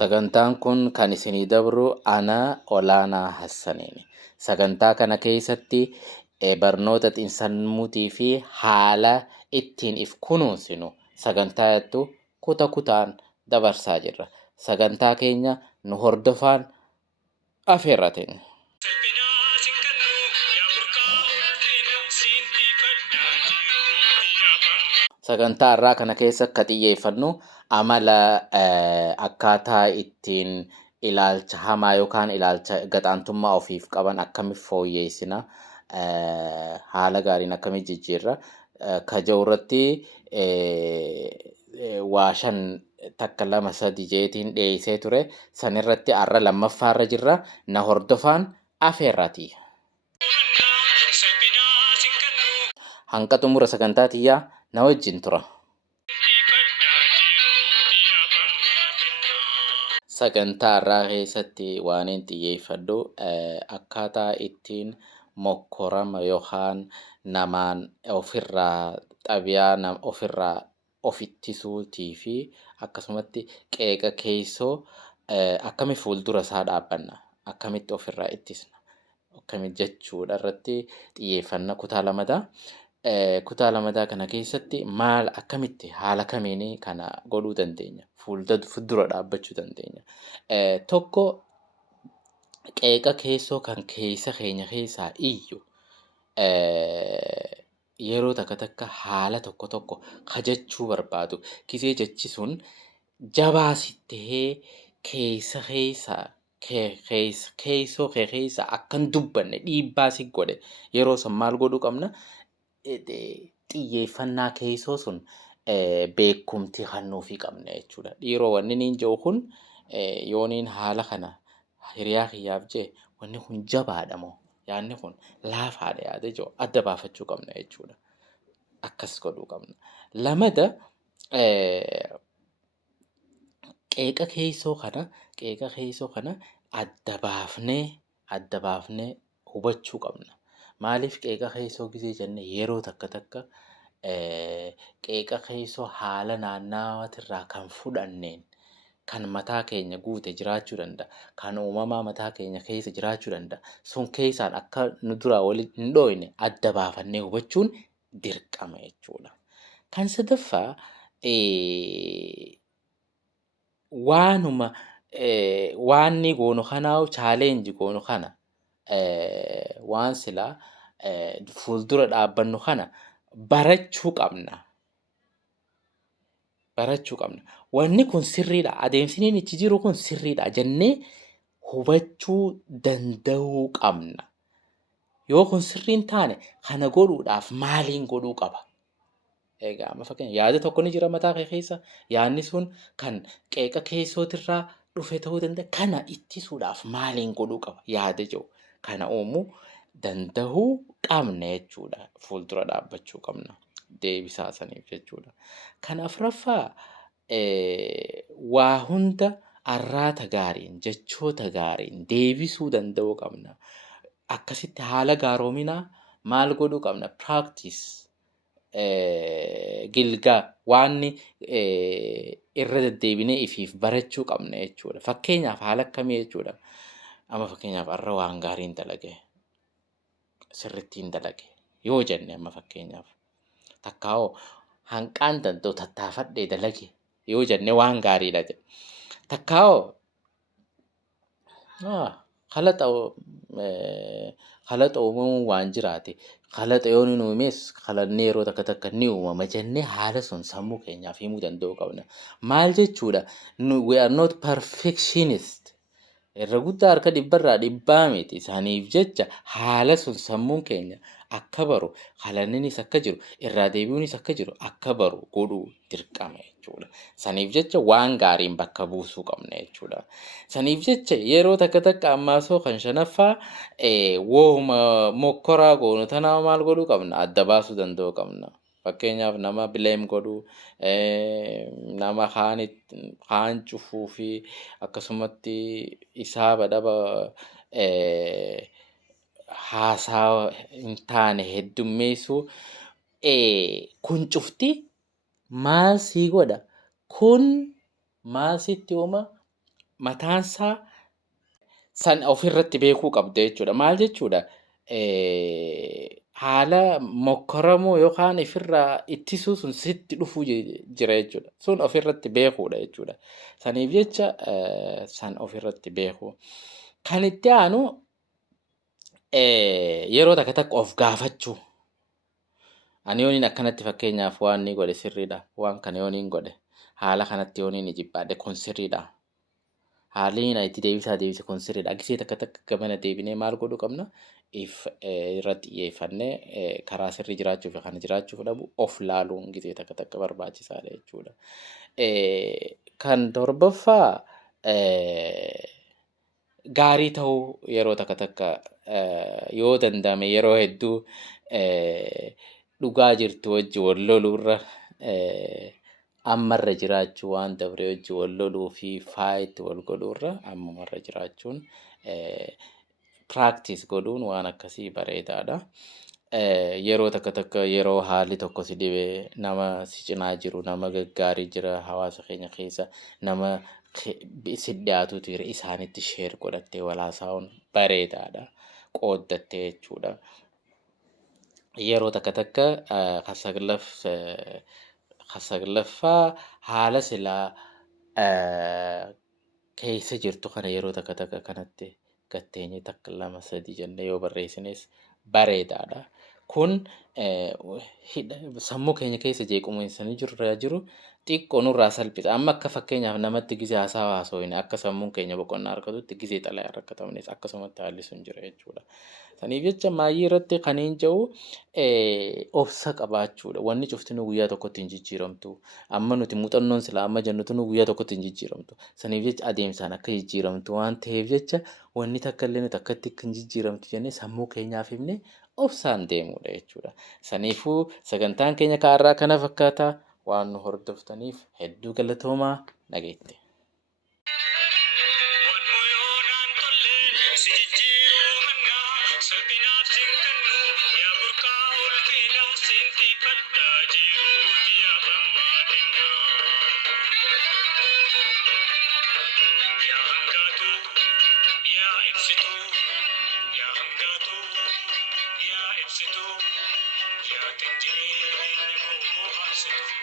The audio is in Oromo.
Sagantaan kun kan isinii dabru ana Olaanaa Hassaniini. Sagantaa kana keessatti barnoota xiinsammuutii fi haala ittiin if kunuunsinu sagantaa jettu kuta kutaan dabarsaa jirra. Sagantaa keenya nu hordofaan afeerraa teenya. Sagantaa irraa kana keessa akka xiyyeeffannu amala akkaataa ittiin ilaalcha hamaa yookaan ilaalcha gadaantummaa ofiif qaban akkamitti fooyyeessina, haala gaariin akkamitti jijjiirra ka jedhu irratti waa 5 takka 2 3 jeetiin dhiyeessee ture. San irratti har'a lammaffaarra jirra. Na hordofaan afeerraati. Hanga xumura sagantaa tiyyaa na wajjin tura. Sagantaa irraa keessatti waan hin xiyyeeffadhu akkaataa ittiin mokkorama yookaan namaan ofirraa xabiyaa ofirraa of ittisuutii fi akkasumatti qeeqa keessoo akkamitti fuuldura isaa dhaabbanna, akkamitti ofirraa ittisna, akkamitti jechuudha irratti xiyyeeffanna kutaa lamataa. Kutaa lamataa kana keessatti maal akkamitti haala kamiin kana godhuu dandeenya, fuuldura dhaabbachuu dandeenya. Tokko qeeqa keessoo kan keessa keenya keessaa iyyu yeroo takka takka haala tokko tokko kajachuu barbaadu kisee jechi sun jabaasittee keessa keessoo kee keessa akkan dubbanne dhiibbaa si godhe yeroo san maal godhuu qabna? Xiyyeeffannaa keessoo sun beekumtii kennuufii qabna jechuudha. Dhiiroo wanni niin jedhu kun yooniin haala kana hiriyaa kiyyaaf jee wanni kun jabaadha moo yaadni kun laafaadha yaada jedhu adda baafachuu qabna jechuudha. Akkas godhuu qabna. Lamada qeeqa keessoo kana adda baafnee hubachuu qabna. Maaliif qeeqa keessoo gisee jenne yeroo takka takka qeeqa keessoo haala naannawaatirraa kan fudhanneen kan mataa keenya guute jiraachuu danda'a. Kan uumamaa mataa keenya keessa jiraachuu danda'a. Sun keessaan akka nu duraa waliin hin dhooyne adda baafannee hubachuun dirqama jechuudha. Kan sadaffaa waanni goonu kanaa chaaleenji goonu kana waan silaa fuuldura dhaabbannu kana barachuu qabna. Wanni kun sirriidha. Adeemsiniin ichi jiru kun sirriidha jennee hubachuu danda'uu qabna. Yoo kun sirriin taane kana godhuudhaaf maaliin godhuu qaba? Egaa amma fakkeenya yaada tokko ni jira mataa kee keessa. Yaadni sun kan qeeqa keessootirraa dhufe ta'uu danda'a. Kana ittisuudhaaf maaliin godhuu qaba? Yaada jiru kana uumuu danda'uu qabna jechuudha. Fuuldura dhaabbachuu qabna. Deebisaa saniif jechuudha. Kan afuraffaa waa hunda arraata gaariin jechoota gaariin deebisuu danda'uu qabna. Akkasitti haala gaaroominaa maal godhuu qabna? Practice gilgaa waanni irra deddeebinee ifiif barachuu qabna jechuudha. Fakkeenyaaf haala akkamii jechuudha? Amma fakkeenyaaf har'a waan gaariin dalage sirrittiin dalage yoo jenne amma fakkeenyaaf takkaa'oo hanqaan danda'u tattaafadhee dalage yoo jenne waan gaariidha jedhe. Takkaa'oo kalaqa uumamuun waan jiraate kalaqa yoo nu uumes kalaqni yeroo takka takka ni uumama jennee haala sun sammuu keenyaaf himuu danda'uu qabna. Maal jechuudha? We are not perfectionist. Irra guddaa harka 100% miti. Isaaniif jecha haala sun sammuun keenya akka baru, kalaqninis akka jiru, irraa deebi'uunis akka jiru akka baru godhuu dirqama jechuudha. Saniif jecha waan gaariin bakka buusuu qabna jechuudha. Saniif jecha yeroo takka takka ammaasoo kan shanaffaa wooma mokkoraa goonu tanaa maal godhuu qabna? Adda baasuu danda'uu qabna. Fakkeenyaaf nama bileem godhuu, nama kaan cufuu fi akkasumatti isaa badaba haasaa hin taane heddummeessuu kun cufti maal sii godha? Kun maal sitti uuma? mataansaa san ofirratti beekuu qabda jechuudha. Maal jechuudha? Haala mokkoramuu yookaan ifirraa ittisuu sun sitti dhufuu jira jechuudha. Sun ofirratti beekuudha jechuudha. Saniif jecha san ofirratti beekuu. Kan itti aanu yeroo takka takka of gaafachuu. Ani yooniin akkanatti fakkeenyaaf waan ni godhe sirriidha. Waan kana yooniin godhe haala kanatti yooniin jibbaadhe kun sirriidha. Haalli itti deebise kun sirriidha. Gisee takka takka gamana deebinee maal godhuu qabna? Irratti xiyyeeffannee karaa sirrii jiraachuuf kan jiraachuuf dhabu of laaluun gisee takka takka barbaachisaadha jechuudha. Kan torbaffaa gaarii ta'uu yeroo takka takka yoo danda'ame yeroo hedduu dhugaa jirtu wajji wal loluurra ammarra jiraachuu waan dabre wajji wal loluu fi faayitti wal godhuurra ammarra jiraachuun practice godhuun waan akkasii bareedaadha. Yeroo takka takka yeroo haalli tokko si dhibee nama si cinaa jiru nama gaggaarii jira hawaasa keenya keessa nama si dhiyaatutu jira isaanitti sheer godhattee walaasaa'uun bareedaadha. Qooddattee jechuudha. Yeroo takka takka saglaffaa haala silaa keessa jirtu kana yeroo takka takka kanatti gatteenye takka lama sadii jennee yoo barreessines bareedaadha. Kun sammuu keenya keessa jeequmsanii jiru xiqqoo nurraa salphisa. Amma akka fakkeenyaaf namatti gisee haasawaa akka sammuun keenya boqonnaa argatutti gisee xalayaa rakkatamnes akkasumatti haalli sun jira jechuudha. Saniif jecha maayyii irratti kan hin jedhu obsa qabaachuudha. Wanni cuftinuu guyyaa tokkotti hin jijjiiramtu. Amma nuti muuxannoon silaa amma jennutu guyyaa tokkotti hin jijjiiramtu. Saniif jecha adeemsaan akka jijjiiramtu waan ta'eef jecha wanni takka illee nuti akkatti hin jijjiiramtu jennee sammuu keenyaaf himne obsaan deemuudha jechuudha. Saniifuu sagantaan keenya kaarraa kana fakkaata waan nu hordoftaniif hedduu galatoomaa nageette. Ya tenjiri ko mo hasitu